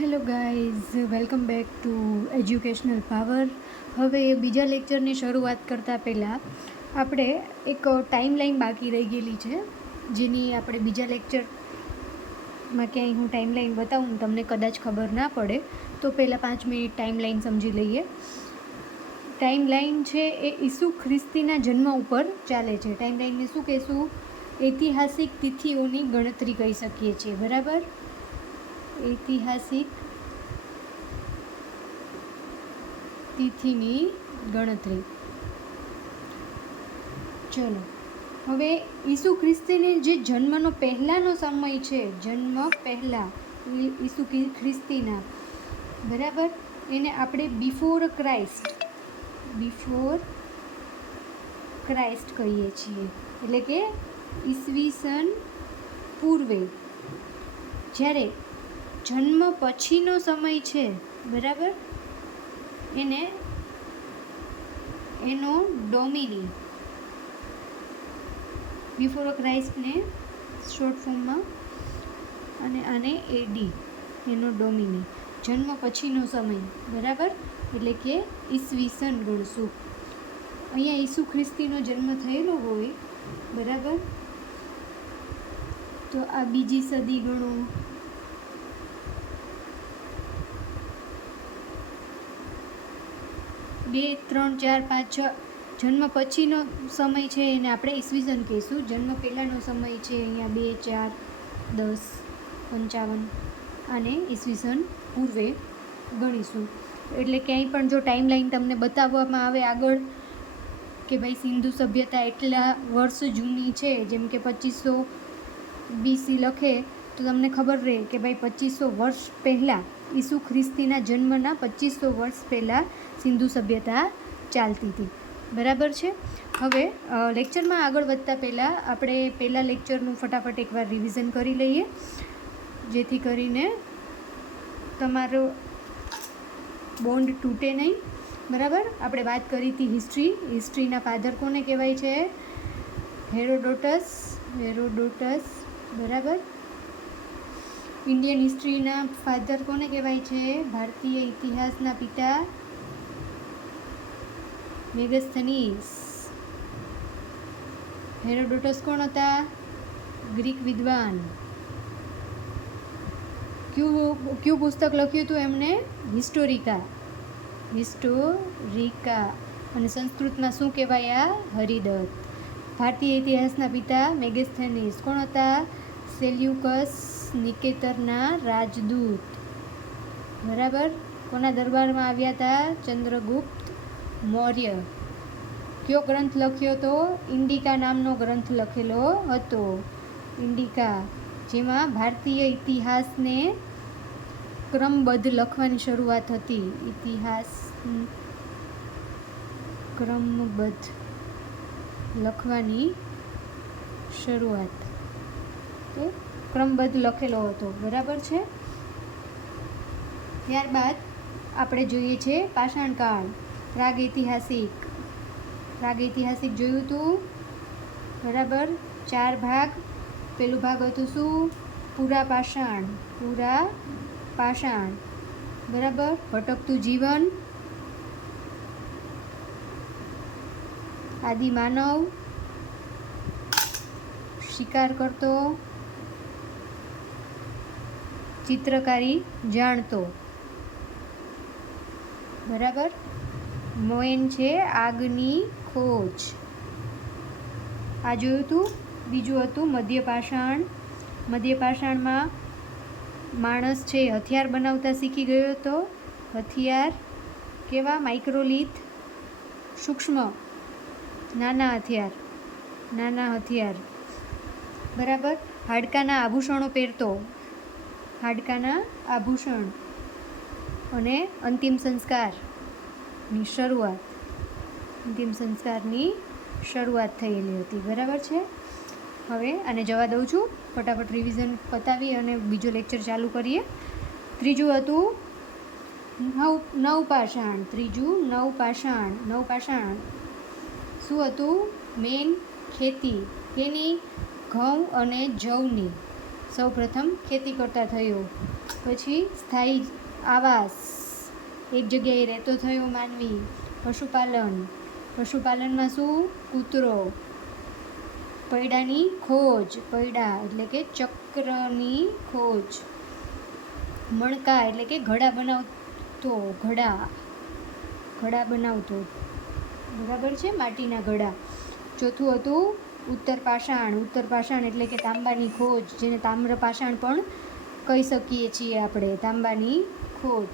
Hello guys welcome back to educational power હવે બીજા લેક્ચરની શરૂઆત કરતાં પહેલાં આપણે એક ટાઈમલાઈન બાકી રહી ગયેલી છે, જેની આપણે બીજા લેક્ચરમાં ક્યાંય હું ટાઈમલાઈન બતાવું તમને કદાચ ખબર ના પડે, તો પહેલાં પાંચ મિનિટ ટાઈમલાઈન સમજી લઈએ. ટાઈમલાઈન છે એ ઈસુ ખ્રિસ્તીના જન્મ ઉપર ચાલે છે. ટાઈમલાઈનને શું કહેશું? ઐતિહાસિક તિથિઓની ગણતરી કહી શકીએ છીએ. બરાબર? ઐતિહાસિક તિથિની ગણતરી. ચલો, હવે ઈસુ ખ્રિસ્તીને જે જન્મનો પહેલાંનો સમય છે, જન્મ પહેલાં ઈસુ ખ્રિસ્તીના. બરાબર? એને આપણે બિફોર ક્રાઇસ્ટ બિફોર ક્રાઇસ્ટ કહીએ છીએ. એટલે કે ઈસવીસન પૂર્વે. જ્યારે જન્મ પછીનો સમય છે, બરાબર? એને, એનો ડોમિની. બિફોર ક્રાઇસ્ટને શોર્ટ ફોર્મમાં અને આને એડી એનો ડોમિની. જન્મ પછીનો સમય, બરાબર? એટલે કે ઈસવીસન ગણશું અહીંયા ઈસુ ખ્રિસ્તીનો જન્મ થયેલો હોય, બરાબર? તો આ બીજી સદી ગણો. બે, ત્રણ, ચાર, પાંચ, છ જન્મ પછીનો સમય છે એને આપણે ઈસવીસન કહીશું. જન્મ પહેલાંનો સમય છે અહીંયા બે, ચાર, દસ, પંચાવન અને ઈસવીસન પૂર્વે ગણીશું. એટલે ક્યાંય પણ જો ટાઈમલાઈન તમને બતાવવામાં આવે આગળ કે ભાઈ સિંધુ સભ્યતા એટલા વર્ષ જૂની છે, જેમ કે પચીસો બીસી લખે, તો તમને ખબર રહે કે ભાઈ પચીસો વર્ષ પહેલાં ઈસુ ખ્રિસ્તીના જન્મના પચીસો વર્ષ પહેલાં સિંધુ સભ્યતા ચાલતી હતી. બરાબર છે? હવે લેક્ચરમાં આગળ વધતા પહેલાં આપણે પહેલાં લેક્ચરનું ફટાફટ એકવાર રિવિઝન કરી લઈએ. જેથી કરીને તમારો બોન્ડ તૂટે નહીં. બરાબર? આપણે વાત કરી હતી હિસ્ટ્રી. હિસ્ટ્રીના ફાધર કોને કહેવાય છે? હેરોડોટસ. હેરોડોટસ. બરાબર? ઇન્ડિયન હિસ્ટ્રીના ફાધર કોને કહેવાય છે? ભારતીય ઇતિહાસના પિતા મેગસ્થનીસ. હેરોડોટસ કોણ હતા? ગ્રીક વિદ્વાન. કયું કયું પુસ્તક લખ્યું હતું એમણે હિસ્ટોરિકા. હિસ્ટોરિકા. અને સંસ્કૃતમાં શું કહેવાય આ? હરિદત્ત. ભારતીય ઇતિહાસના પિતા મેગેસ્થેનિસ. કોણ હતા? સેલ્યુકસ નિકેતરના રાજદૂત. બરાબર? કોના દરબારમાં આવ્યા હતા ચંદ્રગુપ્ત મૌર્ય. કયો ગ્રંથ લખ્યો હતો ઇન્ડિકા નામનો ગ્રંથ લખેલો હતો. ઇન્ડિકા, જેમાં ભારતીય ઇતિહાસને ક્રમબદ્ધ લખવાની શરૂઆત હતી. ઇતિહાસ ક્રમબદ્ધ લખવાની શરૂઆત. તો ક્રમબદ્ધ લખેલો હતો. બરાબર છે? ત્યારબાદ આપણે જોઈએ છે પાષાણકાળ પ્રાગ ઐતિહાસિક. પ્રાગ ઐતિહાસિક જોયું હતું બરાબર? ચાર ભાગ. પેલું ભાગ હતું શું? પૂરા પાષાણ. પૂરા પાષાણ. બરાબર? ભટકતું જીવન. આદિ માનવ. શિકાર કરતો. ચિત્રકારી જાણતો. બરાબર? મોએન છે આગની ખોજ. આ જોયું હતું બીજું હતું મધ્ય પાષાણ મધ્ય પાષાણમાં માણસ છે, હથિયાર બનાવતા શીખી ગયો હતો. હથિયાર કેવા? માઇક્રોલિથ. સૂક્ષ્મ. નાના હથિયાર. નાના હથિયાર. બરાબર? હાડકાના આભૂષણો પહેરતો. હાડકાના આભૂષણ અને અંતિમ સંસ્કારની શરૂઆત. અંતિમ સંસ્કારની શરૂઆત થયેલી હતી. બરાબર છે? હવે આને જવા દઉં છું. ફટાફટ રિવિઝન પતાવી અને બીજો લેક્ચર ચાલુ કરીએ. ત્રીજું હતું નવ, નવપાષાણ. ત્રીજું નવપાષાણ. નવપાષાણ. શું હતું? મેન ખેતી. એની ઘઉં અને જવની. સૌપ્રથમ ખેતી કરતા થયો. પછી સ્થાયી આવાસ, એક જગ્યાએ રહેતો થયો માનવી. પશુપાલન, પશુપાલનમાં શું? કૂતરો. પૈડાની ખોજ, પૈડા એટલે કે ચક્રની ખોજ. મણકા એટલે કે ઘડા બનાવતો ઘડા. ઘડા બનાવતો. બરાબર છે? માટીના ઘડા. ચોથું હતું ઉત્તર પાષાણ ઉત્તર પાષાણ એટલે કે તાંબાની ખોજ, જેને તામ્ર પાષાણ પણ કહી શકીએ છીએ આપણે. તાંબાની ખોજ.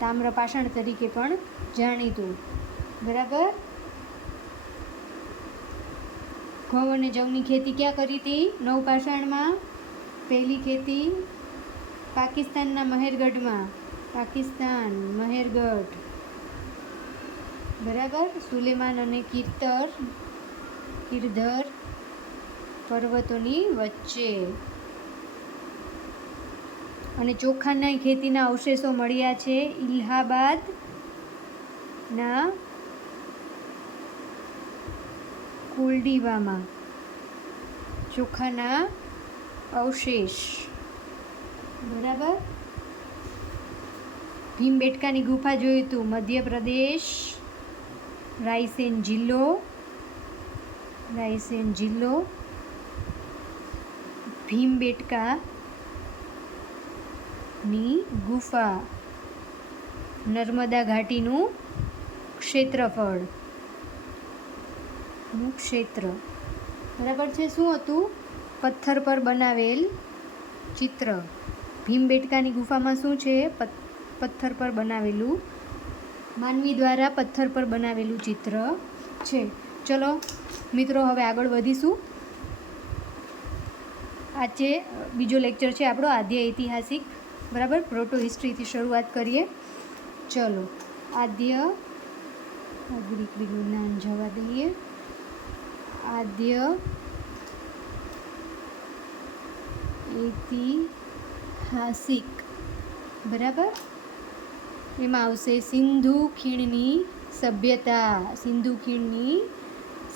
તામ્ર પાષાણ તરીકે પણ જાણીતું. બરાબર? ઘઉં અને જવની ખેતી ક્યાં કરી હતી? નવપાષાણમાં પહેલી ખેતી પાકિસ્તાનના મહેરગઢમાં. પાકિસ્તાન, મહેરગઢ. બરાબર? સુલેમાન અને કીર્તર કીરધર પર્વતોની વચ્ચે. અને ચોખાના ખેતીના અવશેષો મળ્યા છે. ઇલ્હાબાદના કુલડીવામાં ચોખાના અવશેષ. બરાબર? ભીમબેટકાની ગુફા જોયું હતું મધ્યપ્રદેશ, રાયસેન જિલ્લો રાયસેન જિલ્લો ભીમબેટકાની ગુફા નર્મદા ઘાટીનું ક્ષેત્રફળ ક્ષેત્ર બરાબર છે શું હતું? પથ્થર પર બનાવેલ ચિત્ર. ભીમબેટકાની ગુફામાં શું છે? પથ- પથ્થર પર બનાવેલું, માનવી દ્વારા પથ્થર પર બનાવેલું ચિત્ર છે. ચલો, મિત્રો, હવે આગળ વધીશું. આજે બીજો લેક્ચર છે આપણો, આદ્ય ઐતિહાસિક, બરાબર? પ્રોટો હિસ્ટ્રીથી શરૂઆત કરીએ. ચલો, આદ્ય આ વિજ્ઞાન જ્ઞાન જવા દઈએ. આદ્ય ઐતિહાસિક, બરાબર? એમાં આવશે સિંધુ ખીણની સભ્યતા, સિંધુ ખીણની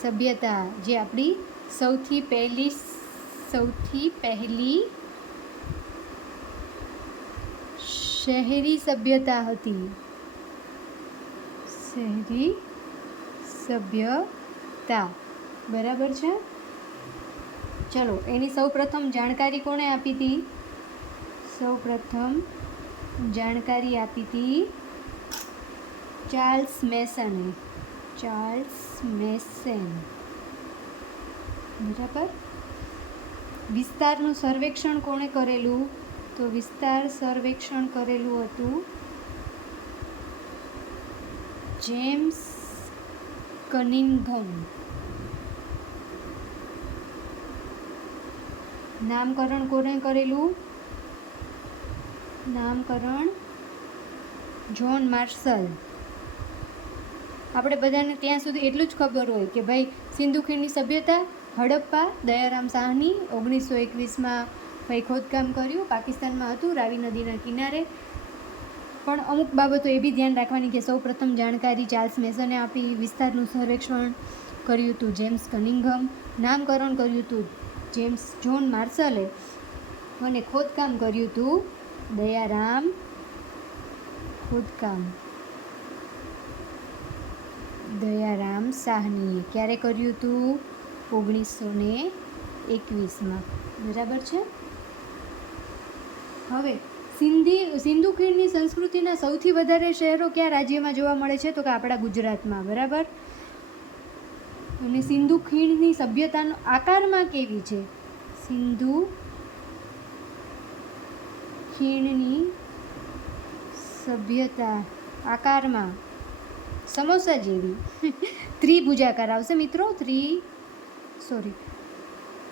સભ્યતા જે આપણી સૌથી પહેલી સૌથી પહેલી શહેરી સભ્યતા હતી. શહેરી સભ્યતા. બરાબર છે? ચલો, એની સૌ પ્રથમ જાણકારી કોણે આપી હતી? સૌ પ્રથમ જાણકારી આપી હતી ચાર્લ્સ મેસને. ચાર્લ્સ મેસેન બરાબર? વિસ્તારનું સર્વેક્ષણ કોણે કરેલું? તો વિસ્તાર સર્વેક્ષણ કરેલું હતું જેમ્સ કનિંઘમ. નામકરણ કોણે કરેલું? નામકરણ જોન માર્શલ. આપણે બધાને ત્યાં સુધી એટલું જ ખબર હોય કે ભાઈ સિંધુ ખીણની સભ્યતા હડપ્પા, દયારામ સાહની ઓગણીસો એકવીસમાં ભાઈ ખોદકામ કર્યું. પાકિસ્તાનમાં હતું, રાવી નદીના કિનારે. પણ અમુક બાબતો એ બી ધ્યાન રાખવાની કે સૌ પ્રથમ જાણકારી ચાર્લ્સ મેસને આપી, વિસ્તારનું સર્વેક્ષણ કર્યું હતું, જેમ્સ કનિંઘમ નામકરણ કર્યું હતું, જેમ્સ જોન માર્શલે અને ખોદકામ કર્યું હતું. દયારામ ખોદકામ. દયારામ સાહનીએ ક્યારે કર્યું હતું ઓગણીસો ને એકવીસમાં. બરાબર છે? હવે, સિંધી, સિંધુ ખીણની સંસ્કૃતિના સૌથી વધારે શહેરો કયા રાજ્યમાં જોવા મળે છે? તો કે આપણા ગુજરાતમાં. બરાબર? અને સિંધુ ખીણની સભ્યતાનો આકારમાં કેવી છે? સિંધુ ખીણની સભ્યતા આકારમાં સમોસા જેવી. ત્રિભુજાકાર આવશે મિત્રો. ત્રિ સોરી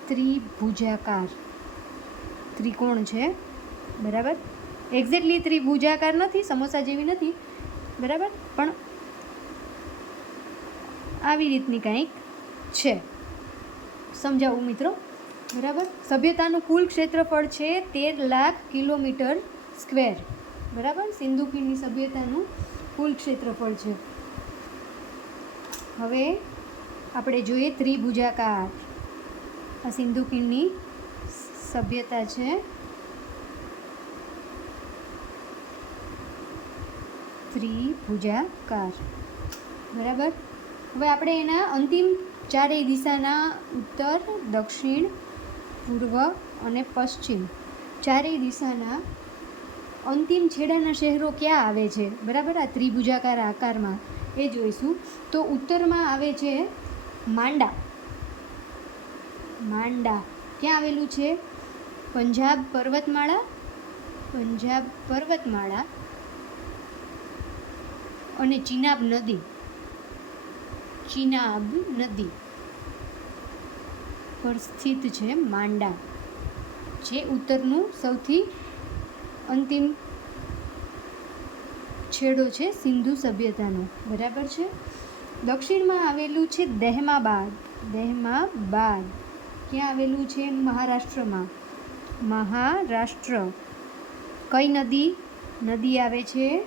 ત્રિભુજાકાર. ત્રિકોણ છે. બરાબર? એક્ઝેક્ટલી ત્રિભુજાકાર નથી, સમોસા જેવી નથી. બરાબર? પણ આવી રીતની કંઈક છે. સમજાવું મિત્રો? બરાબર? સભ્યતાનું કુલ ક્ષેત્રફળ છે તેર લાખ કિલોમીટર સ્ક્વેર. બરાબર? સિંધુ ખીણની સભ્યતાનું કુલ ક્ષેત્રફળ છે. હવે આપણે જોઈએ ત્રિભુજાકાર. આ સિંધુ સભ્યતા છે. ત્રિભુજાકાર. બરાબર? હવે આપણે એના અંતિમ ચારેય દિશાના ઉત્તર, દક્ષિણ, પૂર્વ અને પશ્ચિમ ચારેય દિશાના અંતિમ છેડાના શહેરો ક્યાં આવે છે? બરાબર? આ ત્રિભુજાકાર આકારમાં. એ જોઈશું. તો ઉત્તરમાં આવે છે માંડા. માંડા. ક્યાં આવેલું છે? પંજાબ પર્વતમાળા? પંજાબ પર્વતમાળા. અને ચિનાબ નદી. ચિનાબ નદી. પર સ્થિત છે માંડા. જે ઉત્તરનું સૌથી અંતિમ છેડો છે સિંધુ સભ્યતાનો. બરાબર છે? દક્ષિણમાં આવેલું છે દહેમાબાદ. દહેમાબાદ. ક્યાં આવેલું છે? મહારાષ્ટ્રમાં. મહારાષ્ટ્ર. કઈ નદી? નદી આવે છે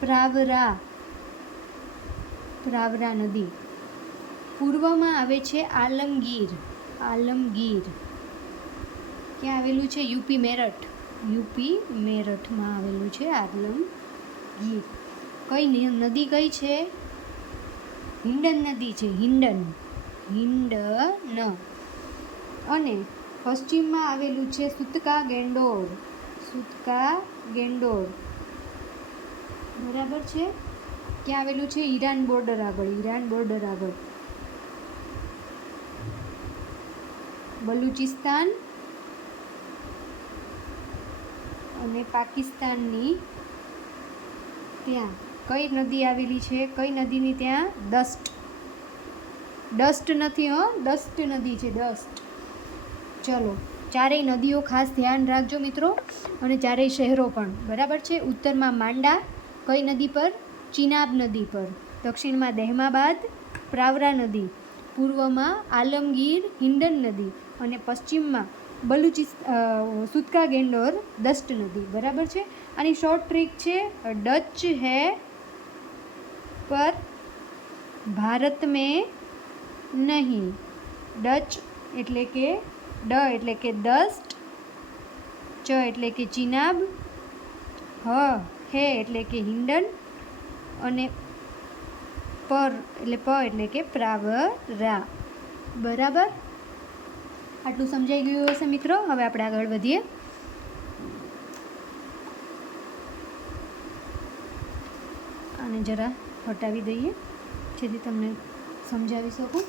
પ્રાવરા. પ્રાવરા નદી. પૂર્વમાં આવે છે આલમગીર. આલમગીર. ક્યાં આવેલું છે? યુપી મેરઠ. યુપી મેરઠમાં આવેલું છે આલમગીર કઈ નદી કઈ છે? હિંડન નદી છે, હિંડન. હિંડન. અને પશ્ચિમમાં આવેલું છે સુતકા ગેંડોર સુતકા ગેંડોર બરાબર છે? ક્યાં આવેલું છે? ઈરાન બોર્ડર આગળ, ઈરાન બોર્ડર આગળ. બલુચિસ્તાન અને પાકિસ્તાનની ત્યાં? કઈ નદી આવેલી છે? કઈ નદીની ત્યાં? દસ્ટ ડસ્ટ નથી, હો. દસ્ટ નદી છે દસ્ટ ચલો, ચારેય નદીઓ ખાસ ધ્યાન રાખજો મિત્રો, અને ચારેય શહેરો પણ. બરાબર છે? ઉત્તરમાં માંડા, કઈ નદી પર? ચિનાબ નદી પર. દક્ષિણમાં દહેમાબાદ, પ્રાવરા નદી. પૂર્વમાં આલમગીર, હિંડન નદી. અને પશ્ચિમમાં બલુચિસ્ત સુતકા ગેંડોર દસ્ટ નદી. બરાબર છે? આની શોર્ટ ટ્રીક છે ડચ હે, પર ભારત મેં નહીં. ડચ એટલે કે ડ એટલે કે ડસ્ટ ચ એટલે કે ચિનાબ, હ હે એટલે કે હિંડન, અને પર એટલે પ એટલે કે પ્રાવરા. બરાબર? આટલું સમજાઈ ગયું હશે મિત્રો? હવે આપણે આગળ વધીએ. આને જરા હટાવી દઈએ, જેથી તમને સમજાવી શકું.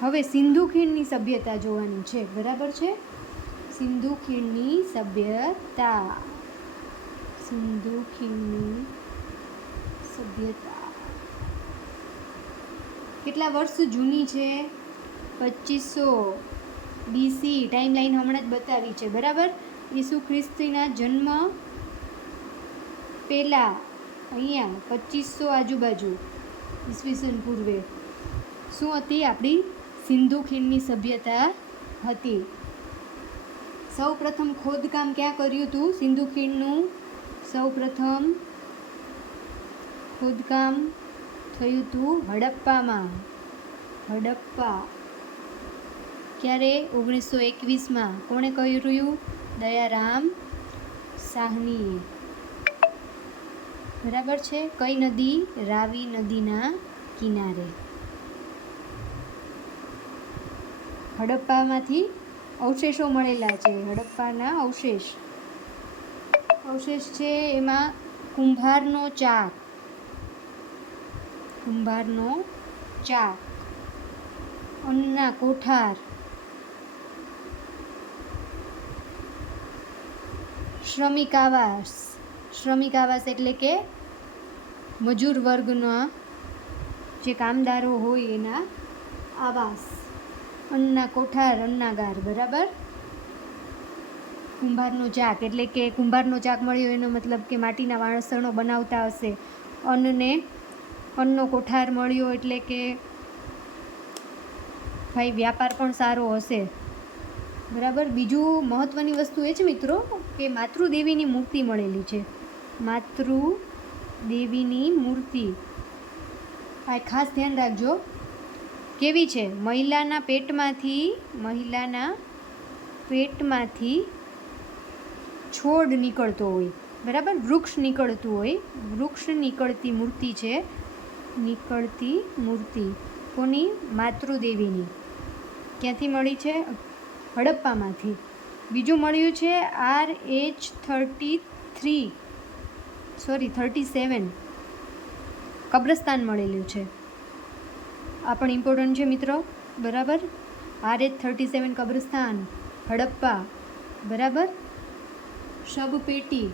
હવે સિંધુ ખીણની સભ્યતા જોવાની છે, બરાબર છે? સિંધુ ખીણની સભ્યતા. સિંધુ ખીણની સભ્યતા. કેટલા વર્ષ જૂની છે? પચીસો બીસી ટાઈમ લાઈન હમણાં જ બતાવી છે, બરાબર? ઈસુ ખ્રિસ્તીના જન્મ પહેલાં અહીંયા, પચીસો આજુબાજુ ઈસવીસન પૂર્વે. શું હતી આપણી સિંધુ ખીણની સભ્યતા હતી? સૌ પ્રથમ ખોદકામ ક્યાં કર્યું હતું? સિંધુ ખીણનું સૌ પ્રથમ ખોદકામ થયું હતું હડપ્પામાં. હડપ્પા. ક્યારે? ઓગણીસો એકવીસમાં. કોણે કર્યું? દયારામ સાહનીએ. બરાબર છે? કઈ નદી? રાવી નદીના કિનારે. હડપ્પામાંથી અવશેષો મળેલા છે. હડપ્પાના અવશેષ. અવશેષ છે એમાં કુંભારનો ચાક. કુંભારનો ચાક. અન્નના કોઠાર. શ્રમિક આવાસ શ્રમિક આવાસ એટલે કે મજૂર વર્ગના જે કામદારો હોય એના આવાસ. અન્નના કોઠાર અન્નાગાર બરાબર? કુંભારનો ચાક, એટલે કે કુંભારનો ચાક મળ્યો એનો મતલબ કે માટીના વાસણો બનાવતા હશે. અન્નને અન્નનો કોઠાર મળ્યો એટલે કે ભાઈ વ્યાપાર પણ સારો હશે. બરાબર? બીજું મહત્ત્વની વસ્તુ એ છે મિત્રો કે માતૃદેવીની મૂર્તિ મળેલી છે. માતૃદેવીની મૂર્તિ. આ ખાસ ધ્યાન રાખજો. કેવી છે? મહિલાના પેટમાંથી મહિલાના પેટમાંથી છોડ નીકળતો હોય. બરાબર? વૃક્ષ નીકળતું હોય. વૃક્ષ નીકળતી મૂર્તિ છે. નીકળતી મૂર્તિ. કોની? માતૃદેવીની ક્યાંથી મળી છે? હડપ્પામાંથી. બીજું મળ્યું છે R H thirty three sorry, thirty seven કબ્રસ્તાન મળેલું છે. આ પણ ઇમ્પોર્ટન્ટ છે મિત્રો. બરાબર? આર એચ થર્ટી સેવન કબ્રસ્તાન, હડપ્પા. બરાબર? શબપેટી.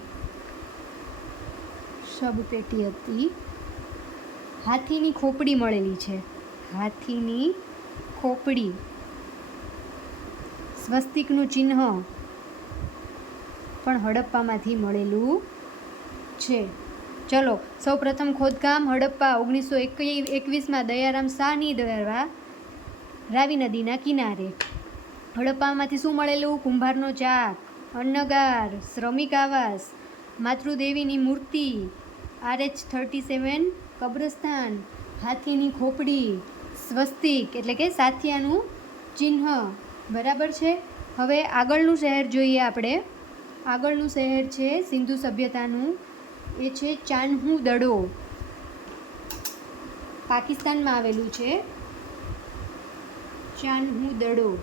શબપેટી હતી. હાથીની ખોપડી મળેલી છે. હાથીની ખોપડી. સ્વસ્તિકનું ચિહ્ન પણ હડપ્પામાંથી મળેલું છે. ચલો સૌ પ્રથમ ખોદકામ હડપ્પા ઓગણીસો એકવીસમાં દયારામ શાહની દ્વારા રાવી નદીના કિનારે. હડપ્પામાંથી શું મળેલું? કુંભારનો ચાક, અન્નગાર, શ્રમિક આવાસ, માતૃદેવીની મૂર્તિ, આરએચ થર્ટી સેવન, કબ્રસ્તાન, હાથીની ખોપડી, સ્વસ્તિક એટલે કે સાથિયાનું ચિહ્ન. બરાબર છે? હવે આગળનું શહેર જોઈએ આપણે. આગળનું શહેર છે સિંધુ સભ્યતાનું એ છે ચાનહુ દડો. પાકિસ્તાનમાં આવેલું છે. ચાનહુ દડો.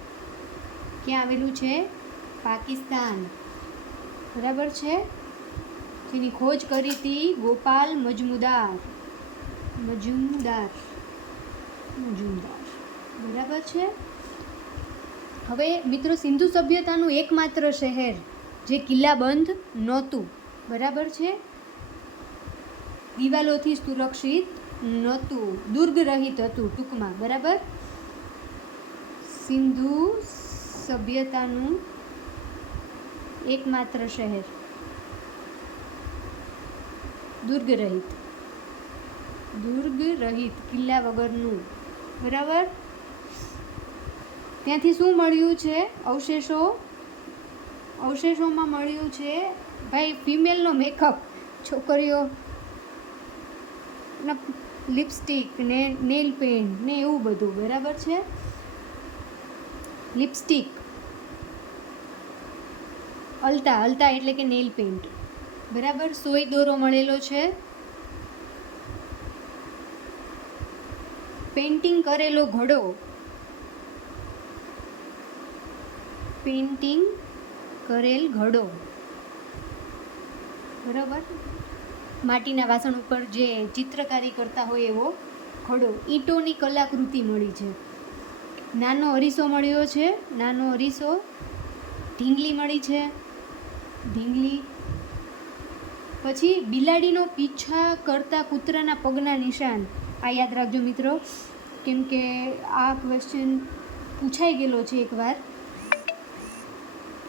ક્યાં આવેલું છે? પાકિસ્તાન. બરાબર છે? જેની ખોજ કરી હતી ગોપાલ મજમુદાર. મજુમદાર. મજુમદાર. બરાબર છે? હવે મિત્રો સિંધુ સભ્યતાનું એકમાત્ર શહેર જે કિલ્લાબંધ નહોતું. બરાબર છે? દિવાલોથી સુરક્ષિત નહોતું દુર્ગ રહિત હતું ટૂંકમાં, બરાબર? સિંધુ સભ્યતાનું એકમાત્ર શહેર. દુર્ગ રહિત દુર્ગ રહિત કિલ્લા વગરનું, બરાબર? ત્યાંથી શું મળ્યું છે? અવશેષો? અવશેષોમાં મળ્યું છે, ભાઈ ફિમેલનો મેકઅપ છોકરીઓ. લિપસ્ટિક ને નેલ પેન્ટ ને એવું બધું, બરાબર છે? લિપસ્ટિક. અલતા અલતા એટલે કે નેલ પેન્ટ બરાબર? સોય દોરો મળેલો છે. પેઇન્ટિંગ કરેલો ઘડો. પેઇન્ટિંગ કરેલ ઘડો. બરાબર? માટીના વાસણ ઉપર જે ચિત્રકારી કરતા હોય એવો ઘડો ઈંટોની કલાકૃતિ મળી છે. નાનો અરીસો મળ્યો છે, નાનો અરીસો ઢીંગલી મળી છે. ઢીંગલી. પછી બિલાડીનો પીછા કરતા કૂતરાના પગના નિશાન. આ યાદ રાખજો મિત્રો, કેમ કે આ ક્વેશ્ચન પૂછાઈ ગયેલો છે એકવાર,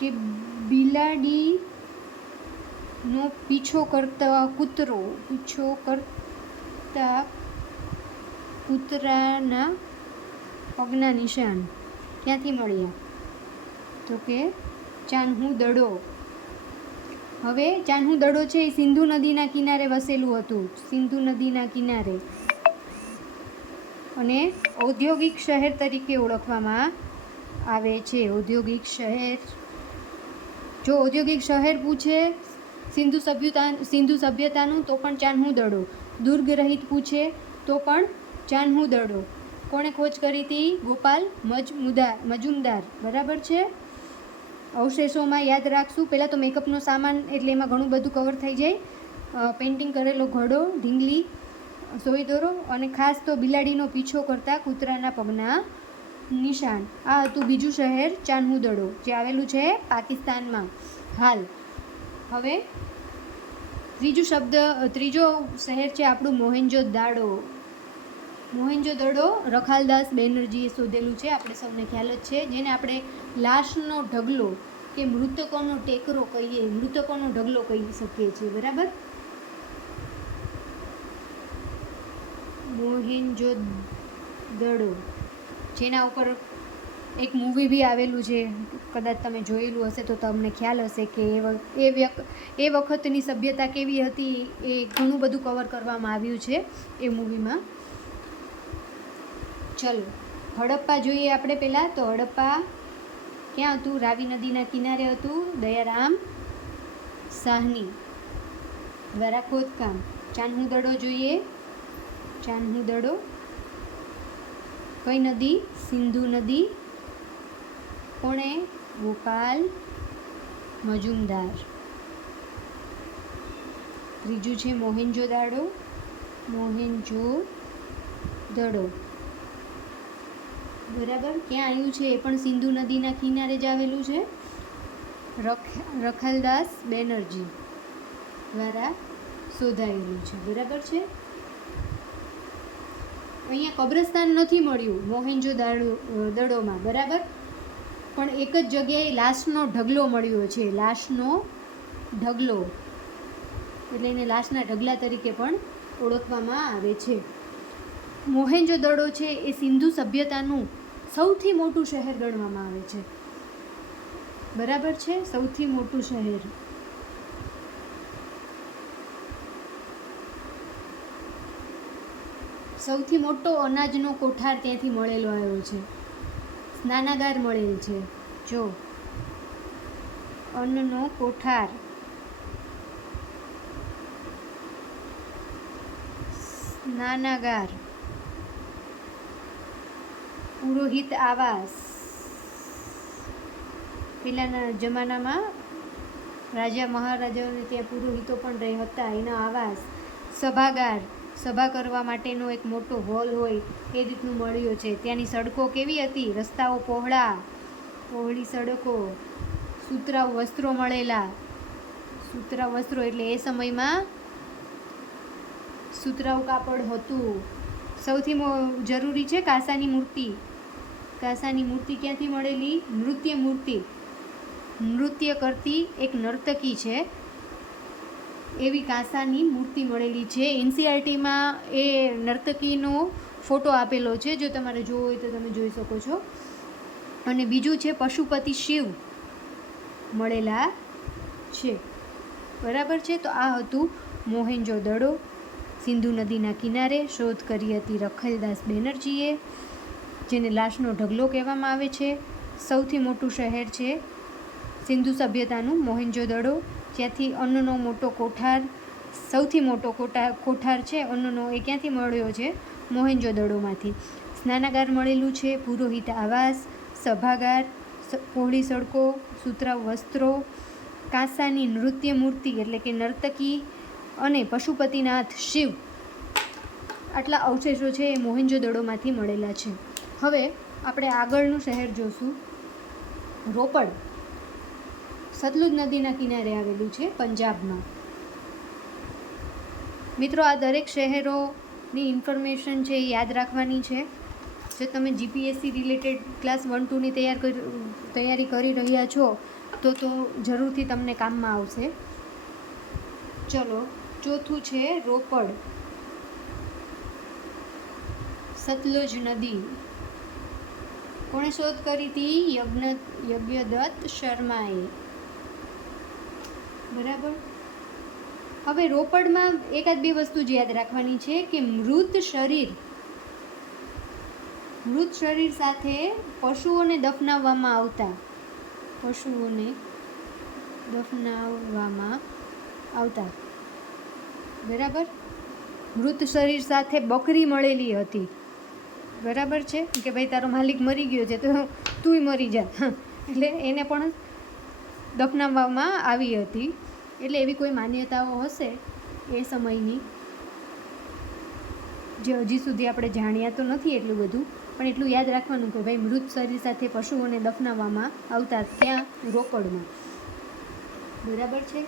કે બિલાડીનો પીછો કરતા કૂતરો, પીછો કરતા કૂતરાના પગના નિશાન ક્યાંથી મળ્યા? તો કે ચાન્હુ દડો. હવે ચાન્હુ દડો છે એ સિંધુ નદીના કિનારે વસેલું હતું, સિંધુ નદીના કિનારે. અને ઔદ્યોગિક શહેર તરીકે ઓળખવામાં આવે છે. ઔદ્યોગિક શહેર, જો ઔદ્યોગિક શહેર પૂછે સિંધુ સભ્યતા, સિંધુ સભ્યતાનું તો પણ ચાન્હુ દડો. દુર્ગ રહિત પૂછે તો પણ ચાન્હુ દડો. કોણે ખોજ કરી હતી? ગોપાલ મજમુદાર મજુમદાર. બરાબર છે? અવશેષોમાં યાદ રાખશું. પહેલાં તો મેકઅપનો સામાન, એટલે એમાં ઘણું બધું કવર થઈ જાય. પેઇન્ટિંગ કરેલો ઘડો, ઢીંગલી સોય દોરો અને ખાસ તો બિલાડીનો પીછો કરતા કૂતરાના પગના નિશાન. આ હતું બીજું શહેર ચાનહુદડો જે આવેલું છે પાકિસ્તાનમાં. હાલ હવે ત્રીજું શબ્દ ત્રીજો શહેર છે આપણું મોહેન્જો દાડો. મોહેન્જો દડો રખાલદાસ બેનર્જીએ શોધેલું છે, આપણે સૌને ખ્યાલ જ છે. જેને આપણે લાશનો ઢગલો કે મૃતકોનો ટેકરો કહીએ, મૃતકોનો ઢગલો કહી શકીએ છીએ. બરાબર? મોહેન્જો દડો. જેના ઉપર એક મૂવી બી આવેલું છે. કદાચ તમે જોયેલું હશે તો તમને ખ્યાલ હશે કે એ એ વખતની સભ્યતા કેવી હતી એ ઘણું બધું કવર કરવામાં આવ્યું છે એ મૂવીમાં ચલો, હડપ્પા જોઈએ આપણે પહેલાં તો હડપ્પા, ક્યાં હતું? રાવી નદીના કિનારે હતું. દયારામ શાહની દ્વારા ખોદકામ ચાંદનું દડો જોઈએ. ચાંદનું દડો. કઈ નદી? સિંધુ નદી. કોણે? ગોપાલ મજુમદાર. ત્રીજું છે મોહેન્જો દાડો. મોહેન્જો દડો. બરાબર? ક્યાં આવ્યું છે? એ પણ સિંધુ નદીના કિનારે જ આવેલું છે. રખ, રખલદાસ બેનર્જી દ્વારા શોધાયેલું છે. બરાબર છે? અહીંયા કબ્રસ્તાન નથી મળ્યું મોહેન્જો દાડો, દડોમાં. બરાબર? પણ એક જ જગ્યાએ લાશનો ઢગલો મળ્યો છે. લાશનો ઢગલો. એટલે એને લાશના ઢગલા તરીકે પણ ઓળખવામાં આવે છે. મોહેન્જો દડો છે, એ સિંધુ સભ્યતાનું સૌથી મોટું શહેર ગણવામાં આવે છે. બરાબર છે? સૌથી મોટું શહેર. સૌથી મોટો અનાજનો કોઠાર ત્યાંથી મળેલો આવ્યો છે. સ્નાનાગાર મળેલ છે. જો. અન્નનો કોઠાર. સ્નાનાગાર પુરોહિત આવાસ. પહેલાંના જમાનામાં રાજા મહારાજાઓને ત્યાં પુરોહિતો પણ રહે હતા એના આવાસ. સભાગાર. સભા કરવા માટેનો એક મોટો હોલ હોય એ રીતનું મળ્યો છે. ત્યાંની સડકો કેવી હતી? રસ્તાઓ પહોળા, પહોળી સડકો, સુતરાઉ વસ્ત્રો મળેલા. સુતરાઉ વસ્ત્રો એટલે એ સમયમાં સુતરાઉ કાપડ હતું. સૌથી જરૂરી છે કાંસાની મૂર્તિ. કાંસાની મૂર્તિ ક્યાંથી મળેલી? નૃત્ય મૂર્તિ. નૃત્ય કરતી એક નર્તકી છે. એવી કાંસાની મૂર્તિ મળેલી છે. એનસીઆરટીમાં એ નર્તકીનો ફોટો આપેલો છે. જો તમારે જોવો હોય તો તમે જોઈ શકો છો. અને બીજું છે પશુપતિ શિવ મળેલા છે. બરાબર છે? તો આ હતું મોહેન્જો દડો, સિંધુ નદીના કિનારે, શોધ કરી હતી રખલદાસ બેનર્જીએ, જેને લાશનો ઢગલો કહેવામાં આવે છે. સૌથી મોટું શહેર છે સિંધુ સભ્યતાનું મોહેન્જો દડો. જ્યાંથી અન્નનો મોટો કોઠાર, સૌથી મોટો કોટા કોઠાર છે, અન્નનો એ ક્યાંથી મળ્યો છે? મોહેન્જો દડોમાંથી. સ્નાનાગાર મળેલું છે, પુરોહિત આવાસ, સભાગાર કોહળી સડકો, સુતરાઉ વસ્ત્રો, કાંસાની નૃત્ય મૂર્તિ એટલે કે નર્તકી અને પશુપતિનાથ શિવ. આટલા અવશેષો છે એ મોહેન્જો દડોમાંથી મળેલા છે. હવે આપણે આગળનું શહેર જોશું. રોપડ. સતલુજ નદીના કિનારે આવેલું છે પંજાબમાં. મિત્રો, આ દરેક શહેરોની ઇન્ફોર્મેશન છે એ યાદ રાખવાની છે. જો તમે જીપીએસસી રિલેટેડ ક્લાસ વન ટુની તૈયાર કરી, તૈયારી કરી રહ્યા છો, તો તો જરૂરથી તમને કામમાં આવશે. ચલો, ચોથું છે રોપડ. સતલુજ નદી. કોણે શોધ કરી હતી? યજ્ઞ, યજ્ઞદત્ત શર્માએ. બરાબર? હવે રોપડમાં એકાદ બે વસ્તુ જ યાદ રાખવાની છે કે મૃત શરીર મૃત શરીર સાથે પશુઓને દફનાવવામાં આવતા, પશુઓને દફનાવવામાં આવતા. બરાબર? મૃત શરીર સાથે બકરી મળેલી હતી. બરાબર છે? કે ભાઈ તારો માલિક મરી ગયો છે તો તુંય મરી જા. એટલે એને પણ દફનાવવામાં આવી હતી. એટલે એવી કોઈ માન્યતાઓ હશે એ સમયની? જે હજી સુધી આપણે જાણ્યા તો નથી એટલું બધું, પણ એટલું યાદ રાખવાનું કે ભાઈ મૃત શરીર સાથે પશુઓને દફનાવવામાં આવતા ત્યાં રોકડમાં. બરાબર છે?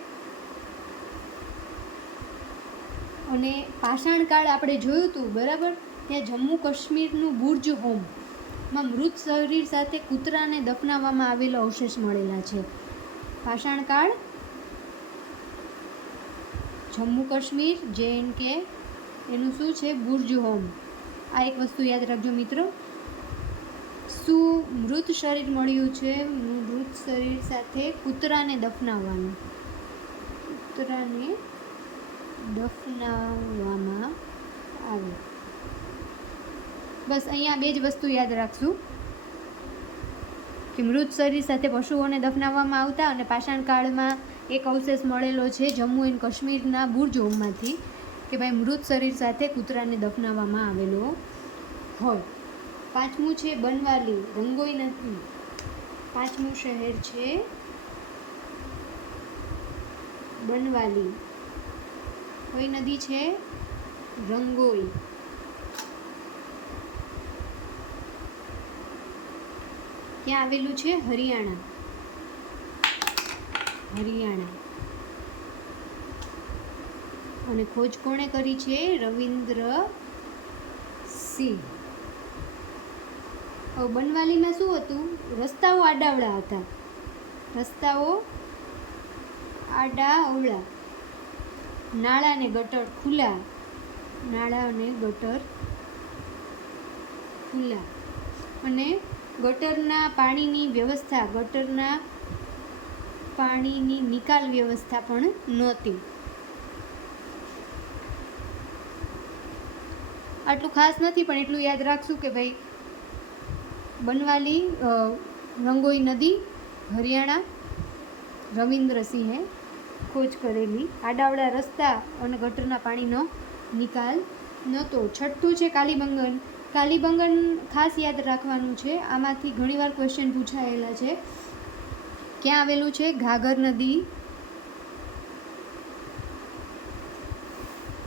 અને પાષાણકાળ આપણે જોયું હતું બરાબર? ત્યાં જમ્મુ કાશ્મીરનું બુર્જ હોમમાં મૃત શરીર સાથે કૂતરાને દફનાવવામાં આવેલો અવશેષ મળેલા છે. પાષાણકાળ જમ્મુ કાશ્મીર જે એન્ડ કે એનું શું છે? બુર્જ હોમ. આ એક વસ્તુ યાદ રાખજો મિત્રો. શું મૃત શરીર મળ્યું છે. મૃત શરીર સાથે કૂતરાને દફનાવવાનું. કૂતરાને દફનાવવામાં આવે. બસ અહીંયા બે જ વસ્તુ યાદ રાખશું. કે મૃત શરીર સાથે પશુઓને દફનાવવામાં આવતા અને પાષાણકાળમાં એક અવશેષ મળેલો છે જમ્મુ એન્ડ કાશ્મીરના બુર્જોમમાંથી કે ભાઈ મૃત શરીર સાથે કૂતરાને દફનાવવામાં આવેલો હોય. પાંચમું છે બનવાલી, રંગોઈ નથી. પાંચમું શહેર છે બનવાલી. કઈ નદી છે? રંગોઈ. ક્યાં આવેલું છે હરિયાણા. હરિયાણા. અને ખોજ કોણે કરી છે? રવિન્દ્ર સિંહ. બનવાલીમાં શું હતું? રસ્તાઓ આડાવડા હતા. રસ્તાઓ આડા અવળા નાળા ને ગટર ખુલ્લા. નાળા અને ગટર ખુલ્લા. અને ગટરના પાણીની વ્યવસ્થા, ગટરના પાણીની નિકાલ વ્યવસ્થા પણ નહોતી. આટલું ખાસ નથી, પણ એટલું યાદ રાખશું કે ભાઈ, બનવાલી રંગોઈ નદી, હરિયાણા, રવિન્દ્રસિંહે ખોજ કરેલી. આડાવડા રસ્તા અને ગટરના પાણીનો નિકાલ નહોતો. છઠ્ઠું છે કાલીબંગન. કાલીબંગન ખાસ યાદ રાખવાનું છે. આમાંથી ઘણીવાર ક્વેશ્ચન પૂછાયેલા છે. ક્યાં આવેલું છે? ઘાઘર નદી.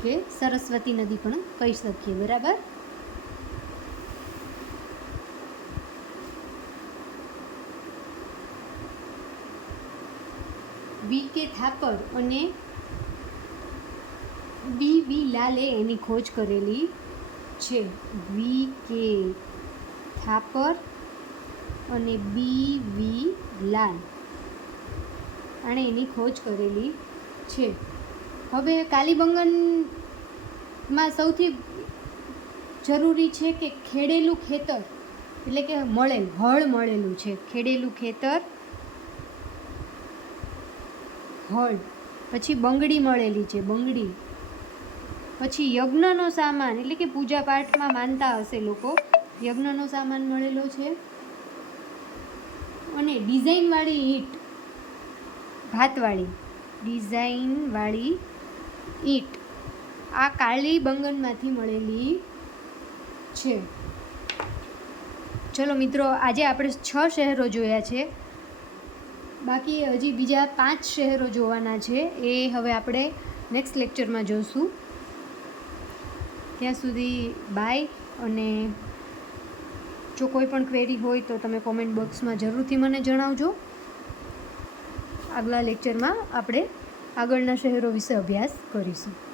કે સરસ્વતી નદી પણ કહી શકીએ, બરાબર? વી કે થાપર અને વી વી લાલે એની ખોજ કરેલી. છે. વી કે થાપર અને બી વી લાલ. આણે એની ખોજ કરેલી છે. હવે કાલીબંગનમાં સૌથી જરૂરી છે કે ખેડેલું ખેતર, એટલે કે મળેલ, હળ મળેલું છે. ખેડેલું ખેતર, હળ. પછી બંગડી મળેલી છે, બંગડી. પછી યજ્ઞનો સામાન, એટલે કે પૂજા પાઠમાં માનતા હશે લોકો. યજ્ઞનો સામાન મળેલો છે. અને ડિઝાઇનવાળી ઈંટ, ભાતવાળી. ડિઝાઇનવાળી ઈંટ. આ કાળી બંગનમાંથી મળેલી છે. ચલો મિત્રો, આજે આપણે છ શહેરો જોયા છે. બાકી હજી બીજા પાંચ શહેરો જોવાના છે. એ હવે આપણે નેક્સ્ટ લેક્ચરમાં જોઈશું ત્યાં સુધી બાય અને જો કોઈ પણ ક્વેરી હોય તો તમે કોમેન્ટ બોક્સમાં જરૂરથી મને જણાવજો. આગલા લેક્ચરમાં આપણે આગળના શહેરો વિશે અભ્યાસ કરીશું.